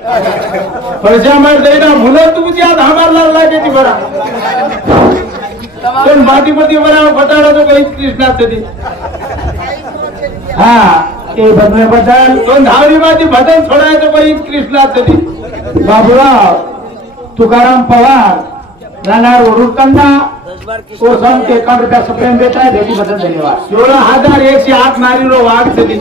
पैसा मार देना मुलं तुमची आज हमारला लागायची बरा पण बाटीपती बरा फटाडा तो काही कृष्णात तरी हा ते बदल पण धावरी माती भजन सोडायचं काही कृष्णात तरी बाबूराव तुकाराम पवार राहणार ओरुडकंदा ओसम ते 51 रुपया प्रेम देता है बेटी बदल धन्यवाद 16,108 नारी रो वाघ तरी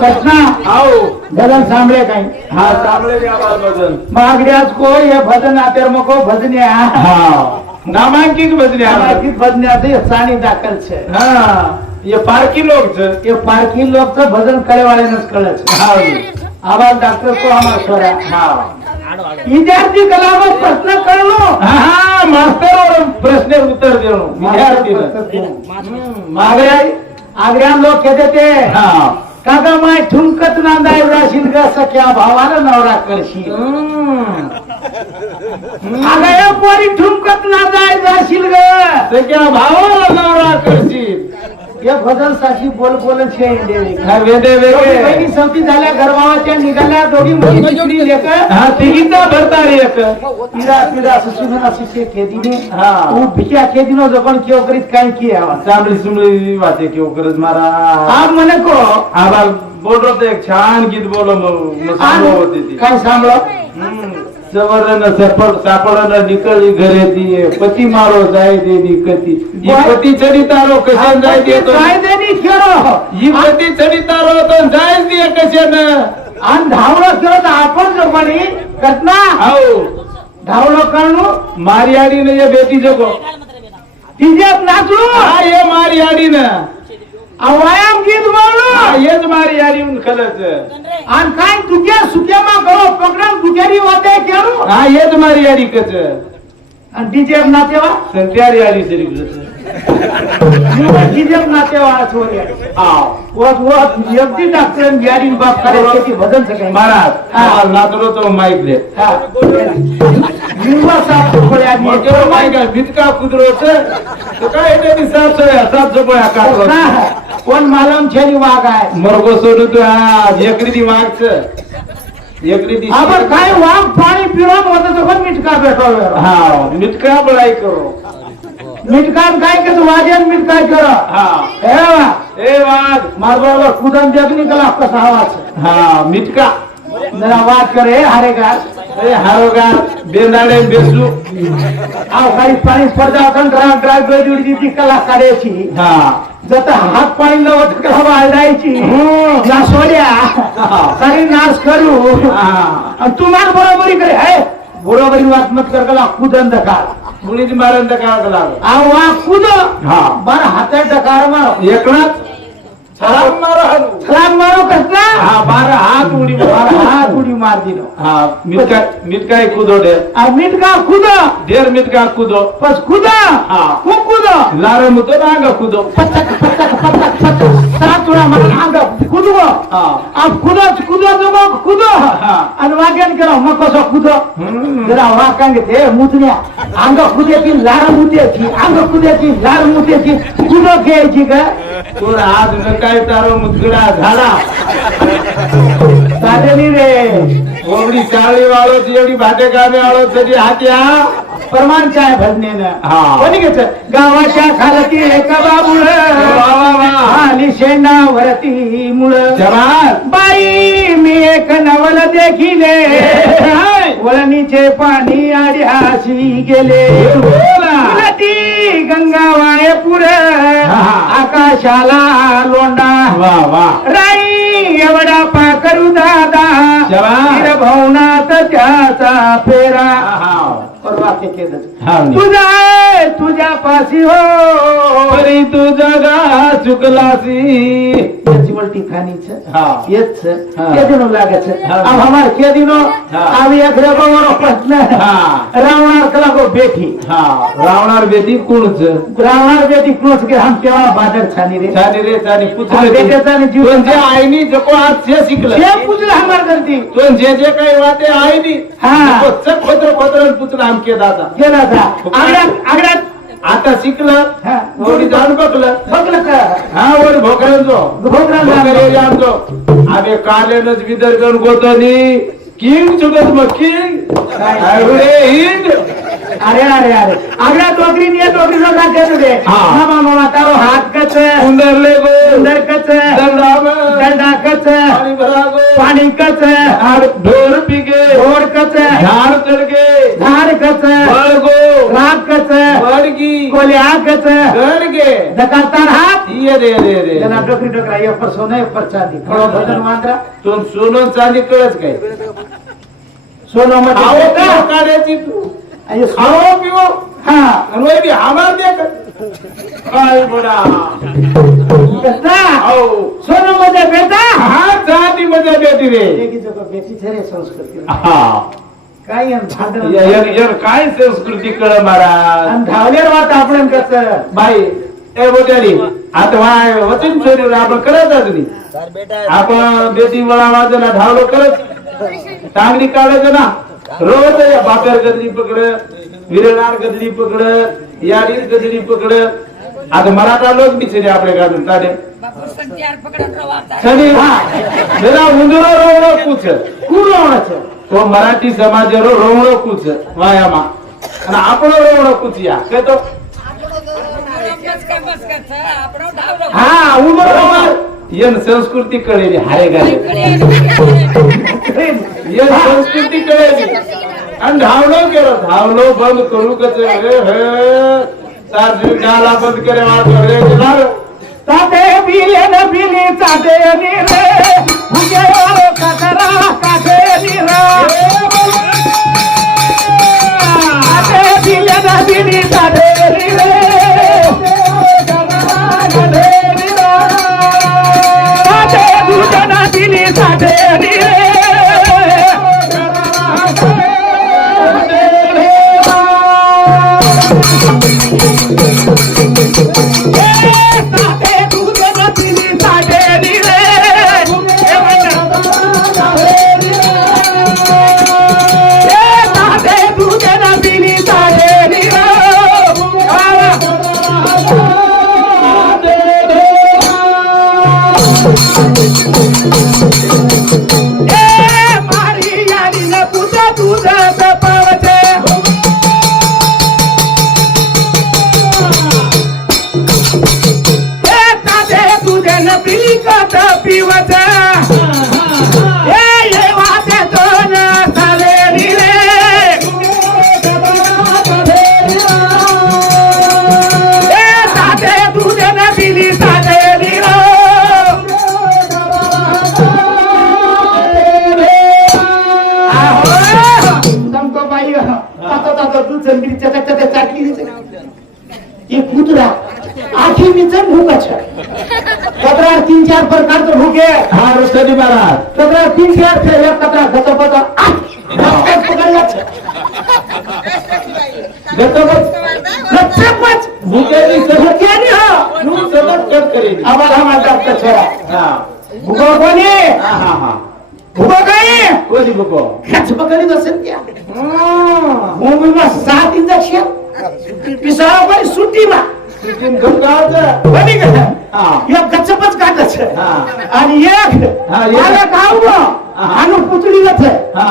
कृष्णा आओ भजन सांभळे काही हा सामळे आवाज भजन मागड्याच को ये भजन आतेर मको भजन्या हा नामांकित भजने नामांकित भजन्याचे साणी दाखल छे हा ये पारकी लोग छे ये पारकी लोग तो भजन करे वाले नस कळे छे हा आवाज डॉक्टर को हमार छोरा हा विद्यार्थी कला में प्रश्न कर लो हा मास्टर और प्रश्न उत्तर देणो विद्यार्थी मागड्या आग्र्या लोक कहते थे हा काका माय ठुमकत नांदाय राशील ग सख्या भावाला नवरा करशी आगया पोरी ठुमकत नांदाय राशील ग सगळ्या भावाला नवरा करशील हे भजन साठी बोल छे इंडेवी हा वेदे वेगे पहिली संती झाल्या घरभावाच्या निघाल्या दोघी मुली लेक हा तिघीचा भरता रे एक पिरा सुसुना शिष्य खेदीने हा उ बिचा खेदीनो जपण केव करीत काय की आवा चांगली सुमळी वाते केव करत मारा आप मने को आबा बोल रहा एक छान गीत बोलो सांगो होती ती काय सांभळो सवरण सापडन निकळी घरे ती पती मारो जाय दे निकती ही पती चढी तारो कशान जाय दे तो काय देनी खेळो ही पती चढी तारो तो जाय दे कशान आणि धावलो केलो तर आपण जो बनी घटना आओ धावलो करणो मारी आडी ने ये बेटी जगो तिजे नाचलो हा ये मारी आडी ने व्यायाम गीत बोललो येच मारी आडी खलच आणि काय तुझ्या सुक्यामा गळो पकडून दुखेरी वाटे केलो हा येच मारी आडी कच आणि डीजे नाचेवा संत्यारी आडी सरी डीजे नाचेवा छोरी वो यक्ती डॉक्टर बिहारी बाप करे खेती भजन सके महाराज हा नाचलो तो माइक दे हा युवा साप पड्या मोठो माइक बितका कुदरो छे तो काय एटे हिसाब से सात सो पया काटलो कोण मालम छेली वाघ आहे मरगो सोडू तो हा एकरी दी माग छे एकरी दी aber काय वाघ पाणी पिरोन होतं तर पण मिटका भेटो हा मिटका बळाई करो मिटकान काय के वाजन मिटका करो हा ए वाघ मार बरोबर कुदन देखनी कला कसा आवाज हा मिटका जरा वाद करे हारेगा ए हारोगार बेंदाडे बेसू आव काही पाणी स्पर्धा होतं ड्राय बेडी ती कला काढायची हा जत हात पाणी लवट कला वाढायची ना सोड्या सारी नाश करू आणि तुम्हाला बरोबरी करे है बरोबरी वाट मत कर कला कुदन दकार मुलीची मारन तर काय कला आव वा कुद हा बार हातात डकार मारो एकनाच छलांग मारो हात छलांग मारो कसला हा 12 हात उडी बार हात उडी मार दिलो हा मिटका कूदो दे मिटका कुद देर मिटका कूदो बस कुद हा खूप कुद लारे मुतो नांगा कूदो पटक पटक पटक पटक सात वेळा मला आंग कुदो हा आप कुदो जमो कुदो आणि वाक्यान केला मग कसं कुदो जरा वाकांगे ते मुतण्या अंग कुद्याची लार मुत्याची अंग कुद्याची लार मुत्याची कुदो घ्यायची का तोर आज न काय तारो मुतगडा झाडा साधनी रे ओवडी चाळी वाळो एवढी भाटे गावे वाळो तरी हात्या प्रमाण काय भजनेनं हा. कोणी घेत गावाच्या खालती एक बाबुळ आली शेंडावरती मुळ बाई मी एक नवल देखिले वळणीचे पाणी आड्याशी गेले नदी गंगा वाय पुर आकाशाला लोंडा वा वा राई एवढा पाकरू दादा भवनात त्याचा फेरा तुझ्या पाशी हो तरी तू जगा चुकलासी याची वलटी खानीच हा येच हा. के दिनो लागत हा. अब हमार के दिनो हा. अब एक रबरो प्रश्न हा रावणार कला को बेटी हा रावणार बेटी कोणच रावणार बेटी क्लोज के हम केवा बादर छानी रे छानी रे छानी हा, पुछले बेटेचा आणि जीव जे आईनी जको आज से शिकलं हे पुजला हमार करती तो जे काही वाटे आईनी हा. खोत्र खोत्र पुत्र आमके दादा केला था आगड्यात आता शिकलं हा. थोडी जाऊन बघलं बघलं का हा वर भोकऱ्यांचो भोकऱ्यांचो. आमचो आम्ही कालेनच विदर्भन गोतनी किंग चुकत मग किंग हिंद अरे अरे अरे आगळ्या टोकरी ने टोकरीचा दाखवतो रे हा. मामा मामा तारो हात कच सुंदरले गो सुंदर कच दंडाम दंडा कच पाणी भरागो पाणी कच झाड ढोर पिके घोड कच झाड चढगे झाड कच बळगो राग कच बडगी कोल्या कच गडगे दकातार हात ये रे रे रे त्यांना टोकरी टोकरा एक पर सोनं एक पर चांदी फळो भजन मांद्रा तो सोनं चांदी कळच काय सोनं मध्ये खाओ बेटा. पिओ काढायची तू आणि सोनं- खाओ पिओ हा आणि बी आम्हाला दे का काय बोला बेटा हो सोनं मध्ये बेटा हा जाती मजा बेटी रे लेकीचं का बेटीचं रे संस्कृती हा काय यान भांडण यार काय संस्कृती कळ महाराज आणि धावल्यावर वाट आपण कसं बाई ए बोट्याली आता वाय वचन चोरी आपण करत नाही आपण बेटी वळा वाजला धावलो करत टांगडी काढायचं ना रोज या बाप्यार गदरी पकड विरणार गदरी पकड याडीर गदरी पकड आता मराठा लोक बिचारे आपल्या गाडून चालेल सनी जरा उंदरो रोवणो कुछ कुरवण्याचं तो मराठी समाज रोवणो कुछ वायामा आणि आपण रोवणो कुछ या काय तो हा उमर यन संस्कृती कळेली हारे गाले यन संस्कृती कळेली आणि धावलो केलो धावलो बंद करू कच डाला बंद करे वाट ताते बिले न बिली ताते नीरे भुगे कचरा काटे नीरा ताते बिले न बिली ताते नीरे ताते दुजे न बिली ताते नीरे तीन चार प्रकार तो भूखे हा रस्त्याने महाराज कतरा तीन चार थे एक कतरा गतपता गतपत भुकेली भूख्यानी हा नून समज कट करेली आवाज हमारा कचरा हा भूखो कोणी हा हा हा भूखो काही कोणी बुको खच बकरी असेल क्या मुंबईमा 7 इंजेक्शन पिसाळा पण सुट्टी मा चिकन गंगाचं बनी का हा एक गचपच काटच हा आणि एक हा, एक. मला गाव आणि पुतळी जात हा.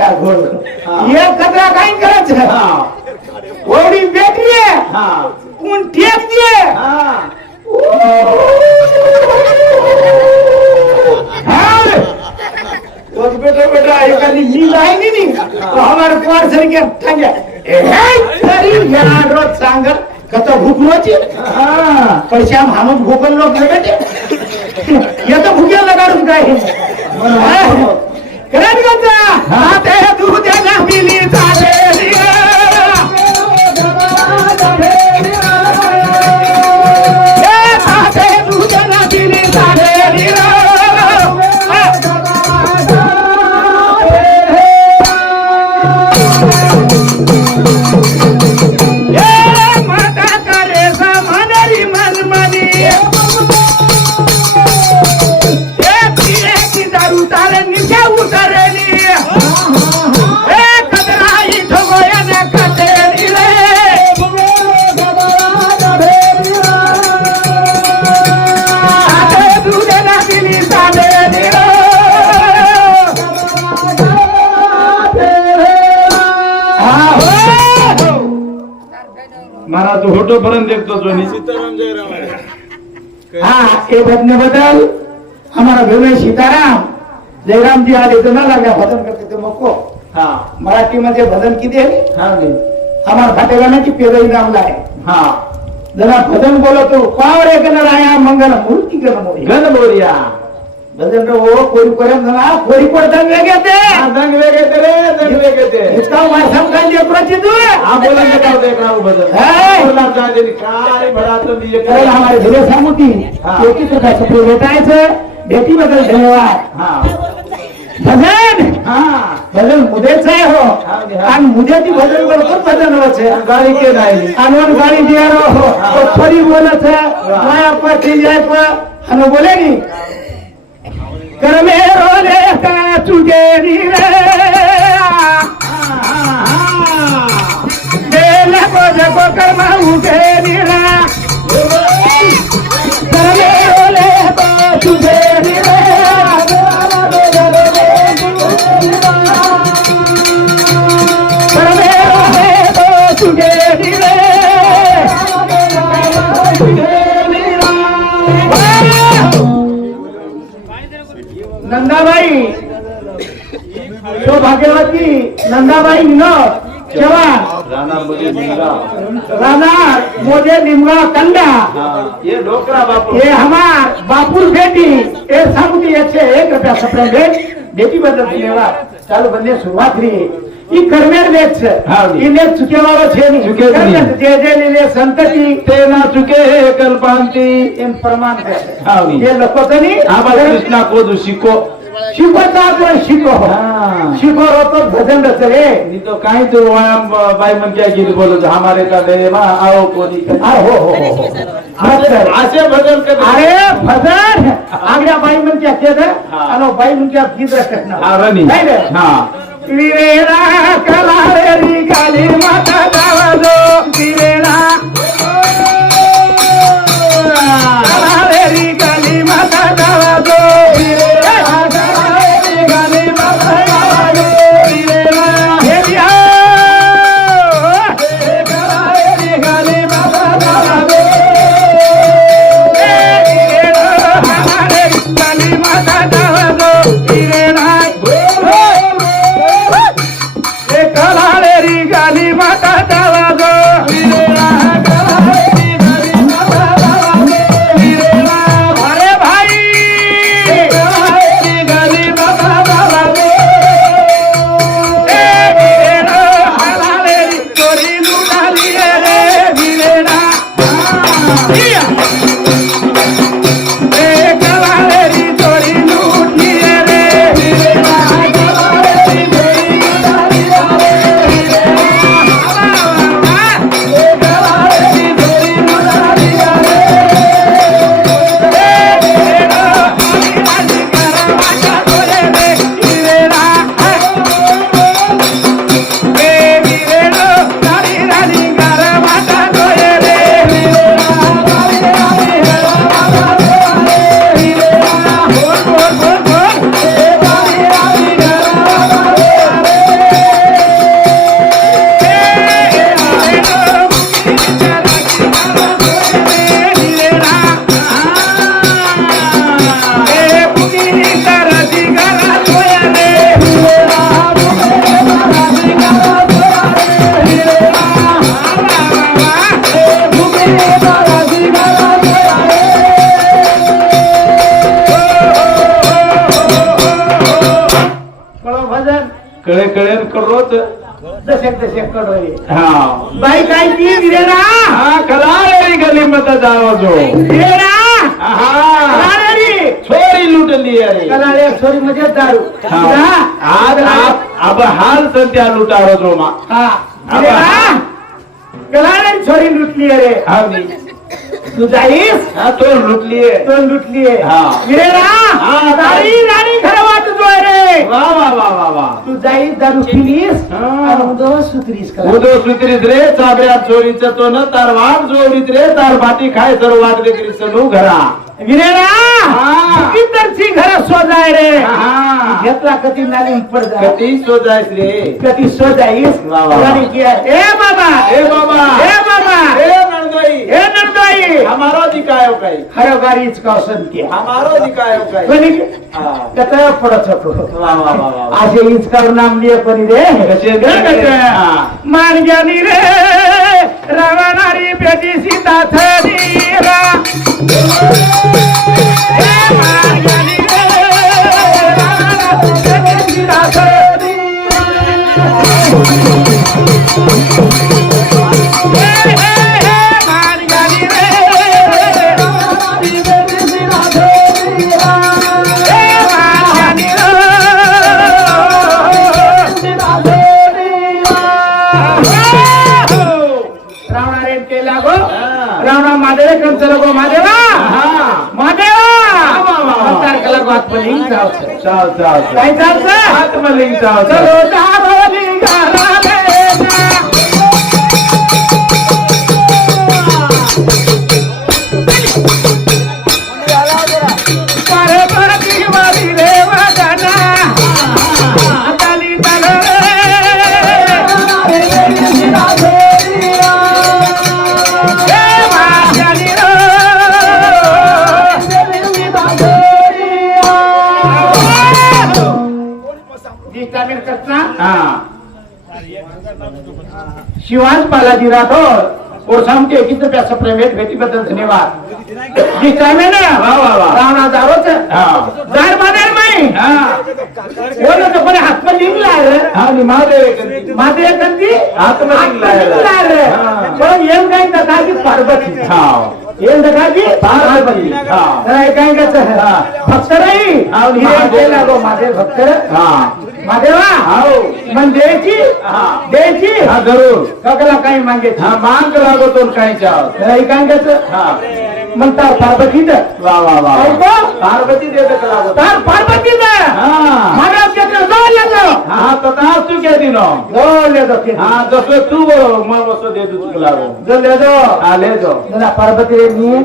एक कचरा काय करायचं हा ओढी बेटी हा कोण ठेप दे हा बेटा बेटा एखादी नील आहे नी तो हमारे कुमार सर के ठांगे तरी या रोज सांग कत भूकलोची पैसे हम हम भूकल लोक बेटे ये तो भूके लगाडून काय करत गंजा आते दूध ना मिली चाले दारू तारे मला तू होटो पर्यंत देखतो सोनी हाँ ये भजन बदल हमारा भीम सीताराम जयराम जी आले तो ना लगा भजन करते थे मको हा मराठी मध्ये भजन किती आहे हा नाही. हमारा भाटेगाण्याची पेरई नामला आहे हा जरा भजन बोलतो पावरे गणराया मंगल मूर्ती गणमोरी गण बोरिया भजन रो कोरी पर्यंत ना कोरी पडता वेगळे ते दंग वेगळे ते रे दंग वेगळे ते इसका माध्यम का जे प्रचित हुए हा बोला के काय देख रहा हूं बदल है। बोला चाहे काय भरा तो मी ये कारण हमारे धीरे सामुती हाँ। एकी प्रकार से भेटायचं भेटी बदल धन्यवाद हा भजन हा भजन मुदेच आहे हो आणि मुदेची भजन बरोबर भजन होते गाडी के नाही अनवन गाड़ी दिया रहो तो थोड़ी बोलत है माया पर थी जाए पर हनो बोले नी कर में रोले का तुझे नी रे बेला को जको कर माऊ के नी रे कर में रोले का तुझे नी रे कर में रोले का तुझे नी रे नंदाबाई सौभाग्यवती नंदाबाई विनोद चव्हाण राणा बली मुलगा राणा मोजे निमगा कंडा हा ये डोकरा बापू ये हमार बापुर बेटी ये सामुती 101 रुपया सप्रेम भेट बेटी बदल धन्यवाद चालू बनने सुरुवात रही ई करमेर लेख છે હા ઈને ચુકેવાળો છે ની ચૂકે જ નહીં. જે જે લીલે સંતતિ ते ना चुके कल्पांती એમ પ્રમાણ છે હા नी. એ લોકો તો ની आबा कृष्णा कोदू शिको शिकवता आपण शिको हा शिको तो भजन रचले नी तो काही तो व्यायाम बाई मन क्या गेली बोलत हमारे का देवा आओ कोणी आ हो हो हो असे भजन कर अरे भजन आगड्या बाई मन क्या केलं हा. आणि बाई मन क्या गीत रचना हा रनी नाही रे हा विरेला कलावेरी काली माता जावलो विरेला कलावेरी काली माता जावलो विरेला कलावेरी काली माता जावलो विरेला हे बिया कलावेरी काली माता जावलो विरेला कलावेरी काली माता जावलो विरेला कलालेरी गाली माता जावा गो अरे भाई कलालेरी गाली माता जावा गो कलालेरी चोरी लुटाली रे भिलेना कलालेरी चोरी लुटली रे भिलेना कलालेरी चोरी भजन कळे कळे करोत दशक दशक कडोय हा बाई काय ती विरेना हा कलालेरी गली मत जाओ जो विरेना हा कलालेरी छोरी लुटली अरे कलाले छोरी म्हणजे दारू हा आज आप अब हाल सध्या लुटारो जो मा हा विरेना कलाले छोरी लुटली अरे हा नी. तू जाईस हा तो लुटली तो लुटली हा. विरेना हा. राणी राणी खरं वाटतो रे वा वा वा वा वा तू जाईस दारू पिलीस हा. आणि उदो सुतरीस कला उदो स्वीकृत रे चाबऱ्या चोरीच तो न तार वाघ जोडीत रे तार बाटी खाय सर्व वाट देखील सनू घरा विरेना हा. किती घर सोजाय रे हा घेतला कधी नाली पड जा कधी शोधायस रे कधी सोजाईस वा, वा, वा. राणी की ए बाबा ए बाबा ए बाबा ए हमारो जी काय हो काय हरगारीच का संती हमारो जी काय हो काय कोणी हा. कथा पडत होतो वा वा वा वा असे इचकार नाम लिये कोणी रे कसे हा. मान गेली रे रावणारी बेटी सीता थरीरा मान गेली रे रावणारी बेटी सीता थरीरा मान गेली रे रावणारी बेटी सीता थरीरा मान गेली रावणारेन केला गो रावणा मादेवे कंचल गो मादेवा मादेवा अंतर कला गो आत्मलिंग जाव चाल चाल काय चालतं आत्मलिंग चाल चलो जावली गालाले पारे पारती वाली देवा जाना ताली ताले शिवाज बालाजी राठोड और शाम के एक पैसा प्राइवेट बेटी बदल धन्यवाद जिस टाइम है ना वाह वाह वाह रावणा जारो से हाँ जार बाजार में हाँ वो लोग अपने हाथ में लिंग ला रहे हाँ नि महादेव कंती माते कंदी हाथ में लिंग ला रहे हाँ तो ये कहीं तथा की पार्वती हाँ ये तथा की पार्वती हाँ कहीं का भक्त रही हाँ, महादेव को महादेव भक्त हाँ महादेवा आओ मन द्यायची हाँ द्यायची हाँ जरूर ककला काही मागायची हाँ मांग लागो तो काही चाव एकांकाचं हाँ म्हणतात पार्वतीचं वाह वाह वाह ऐको पार्वती देते लागो तार पार्वतीचं हाँ महाराज त्याचं जोड लागलो हाँ तो तास तू क्या दिनो जोड ले दो हाँ जसो तू मैं वसो दे दूँ तुला लागो जो ले दो हाँ ले दो जरा पार्वती रे मी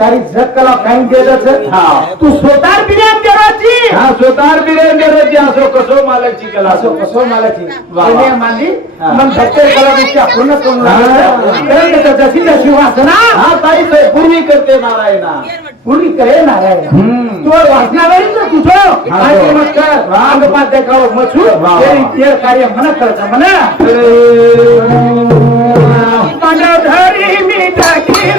सारी जग कला काही दे दो हाँ तू स्वतः बिर्याणी देवाची हाँ सोतार भी रे मेरे जी आसो कसो मालक ची कला असो कसो मालाची वा, वा. त्याने मानली मन भक्तर कला विचार पूर्ण करून लागलं जशी जशी वासना हाँ ताई से पूर्वी करते नारायणा पूर्वी करे नारायण तू वासना वेळी ना तुझं काय हो. किंमत कर अंगपात देखाव मचू वा. ते कार्य मन करायचं म्हणा धरी मी टाकी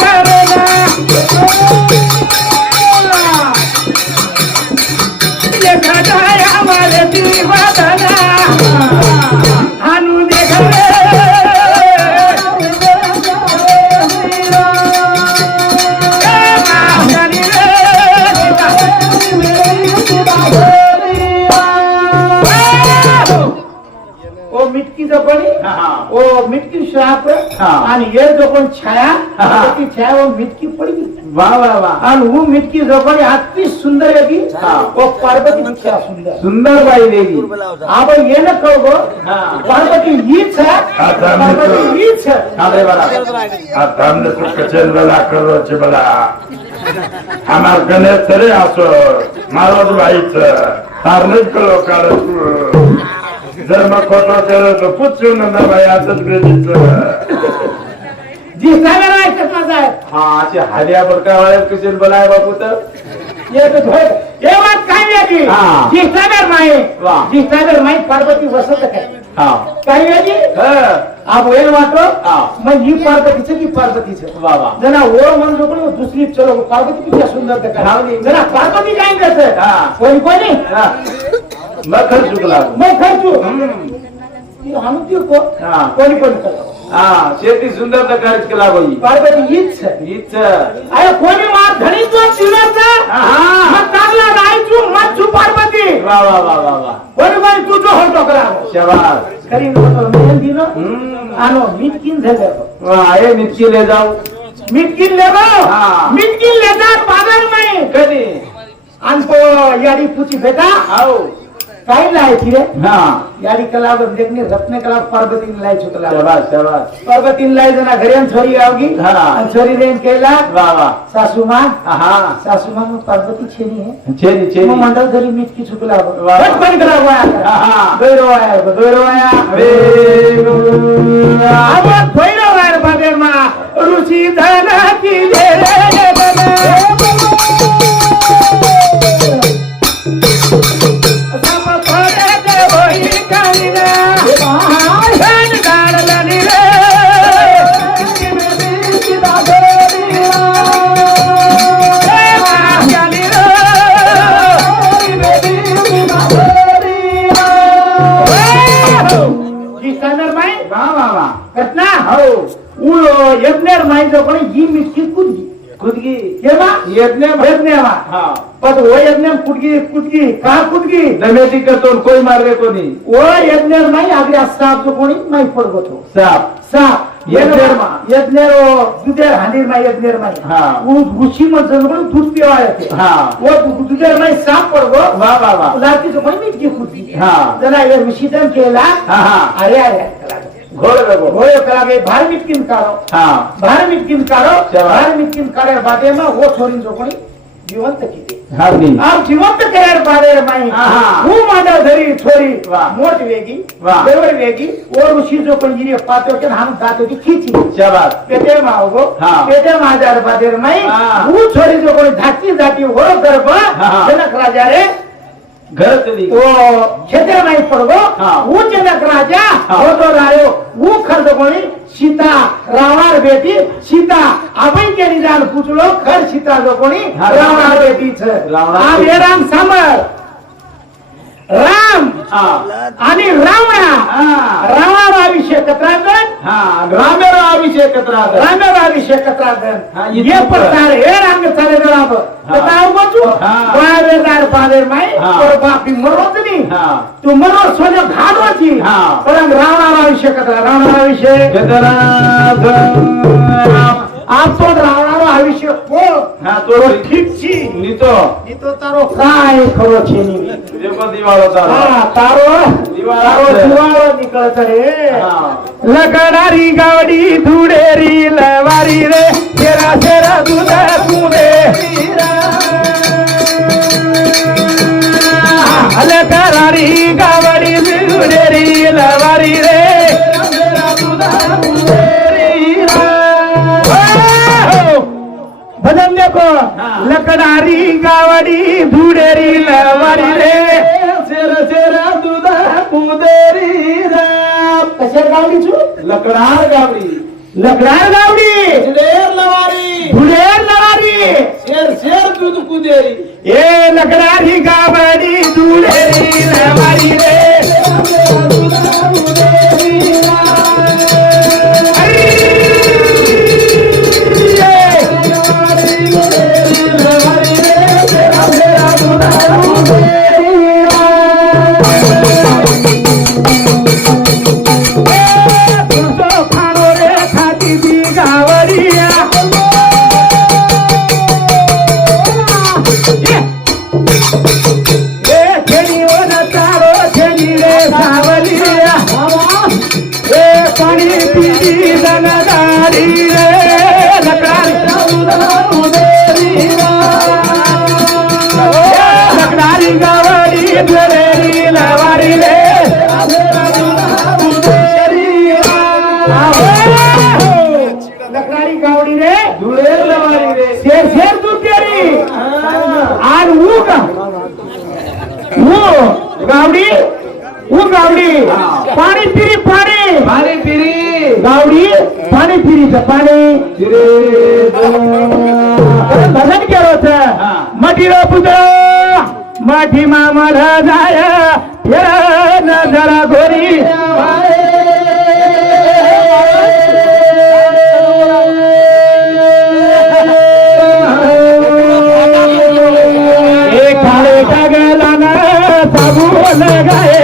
आणून दे ओ मिटकी जपणी हाँ ओ मिटकी श्राप हाँ. आणि ये जो पण छाया हाँ. ती छाया वो मिटकी पडली वाह वाह वाह आणि वो मिटकी जपणी अति सुंदर आहे ती हाँ. ओ पार्वती पेक्षा सुंदर सुंदर बाई देगी आपण ये न कळगो हाँ. पार्वती हीच आहे आता मी पार्वती तो- हीच आहे अरे बड़ा आता हमने तो कचेल बला करो छे बला हमार गणेश रे आसो मारो भाईच तारने कलो काढ जर मग खोटो केलं तर पुच्छू ना बाई असंच बेजीच जी सागर आहे कसला आहे हाँ असे हालिया बरका वाले किशन बोलाय बापू तर ये तो धोय ये बात काय आहे की हाँ. जी सागर माई वाह. जी सागर माई पार्वती वसत काय हाँ काय आहे की हाँ आप वेळ वाटो हाँ. मग ही पार्वतीचं की पार्वतीचं वाह वाह जना ओळ म्हणतो पण दुसरी चलो पार्वती किती सुंदर ते हाँ, काय नहीं. जरा पार्वती काय करते हाँ. कोणी कोणी हाँ मैं खर्च चुकला मग खर्चू आणू को हाँ. कोणी कोणी करतो हाँ शेती सुंदर तर कार्य केला बाई पार्वती हीच आहे. हीच अरे कोणी मार धनी तो चिरचा हाँ. मग चांगला राहायचू मग छू पार्वती वाह वाह वाह वाह वाह कोणी कोणी तुझं होतो करा शाबाश करी मेहंदी नो आनो मिटकिन झालं वाह ये निश्चित ले जाओ मिटकिन लेबो हाँ. मिटकिन लेजा बाजार में कधी आणतो यारी पूछी बेटा आओ काय लायची रे हाँ यारी कलावर देखने रत्न कला पार्वती लाई चुकला शाबाश शाबाश पार्वती लाई जना घरी आणि छोरी आवगी हाँ. आणि छोरी रेन केला वाह वाह सासू मां हाँ सासू मां पार्वती छेनी है छेनी मग छेनी मंडळ घरी मिटकी चुकला वाह. पटकन करा हाँ. दोयरो आया अरे अब दोयरो आया बाबे मा रुचि धन की रे आहेत ना हो यज्ञर माहिती पण ही मिटकी कुदगी खुदगी केव्हा यज्ञ यज्ञवा हा पण ओ यज्ञ कुदगी कुदगी का कुदगी दमेती करतो कोई मारले कोणी ओ यज्ञर माही आगल्या साप जो कोणी माही पडगतो साप साप यज्ञर दुधेर हांडीर माही यज्ञर माही हा घुशी मधून कोणी दूध पिवा येते हा ओ दुधेर माही साप पडगो वा वा वा लाकी जो कोणी मिटकी कुदगी हा जरा ये विषिदन केला हा हा अरे अरे घोड बघो होय कलागे भार मिटकिन काढो हा भार मिटकिन काढो शाबास. भार मिटकिन काढ्या बादेमा वो छोरी जो कोणी जिवंत किती हावनी आप जिवंत करार बादेर माई आहा. वो माझा धरी छोरी वाह. मोठ वेगी वाह. देवर वेगी और ऋषी जो कोणी गिरी पातो के हम दातो की खींची शाबास पेटे मावगो हा. पेटे माझा बादेर माई हा. वो छोरी जो कोणी धाकी जाती हो गर्भ हा. जनक राजा रे घर चली वो खेते माई पडगो हा. वो जनक राजा हा. हो तो रायो वो खर्च कोणी सीता रावणार बेटी सीता आपण के निदान पूछलो खर सीता जो कोणी हा. रावणार बेटी छ रावणार आ बेटी. राम समर राम हा आणि रावणा हा रावणाला अभिषेक कत्रागन हा ग्रामेर अभिषेक कत्रागन रामेला अभिषेक कत्रागन हा, ये इथून प्रकार हे राम चाले राम हा. बताओ बचू हा. बावेदार बावेर माई हा. और बापी मरोत नाही हा तू मनो सोने घालवाची हा. पण रावणाला अभिषेक करा रावणाला अभिषेक आपो रावणाला अभिषेक हो हा तो ठीक छी નીતો ઈ તો તારો કાય ખરો છે ની દેવો દિવાળો તારો હા તારો દિવાળો છે. દિવાળો નીકળે છે રે હા લગડારી ગાવડી ધૂળેરી લવારી રે તેરા તેરા દૂધ કુંડે લગડારી ગાવડી ધૂળેરી લવારી રે भजन देखो लकडारी गावडी धुडेरी लवारी रे શેર શેર દૂધ કુદેરી રે कशा गावडी छू લકડાર ગાવડી लकडार गावडी શેર લવારી धुडेर लवारी શેર શેર દૂધ કુદેરી ए लकडारी गावडी धुडेरी लवारी रे पाणी पिली दनदारी रे लकडारी गावडी धुडेरी लवारी रे लकडारी गावडी रे ધુળેર લવારી રે शेर शेर दूध तेरी आणि ऊ का ऊ गावडी ऊ गावडी पाणी पिरी पाणी પાણી પીરી गावडी पाणी पिरीचं पाणी ધીરે भजन केलं होतं हा. मठी रो पुत्र मठी मामल जाय फिर जरा घोरी एक खाले का गेला ना साबू लगाए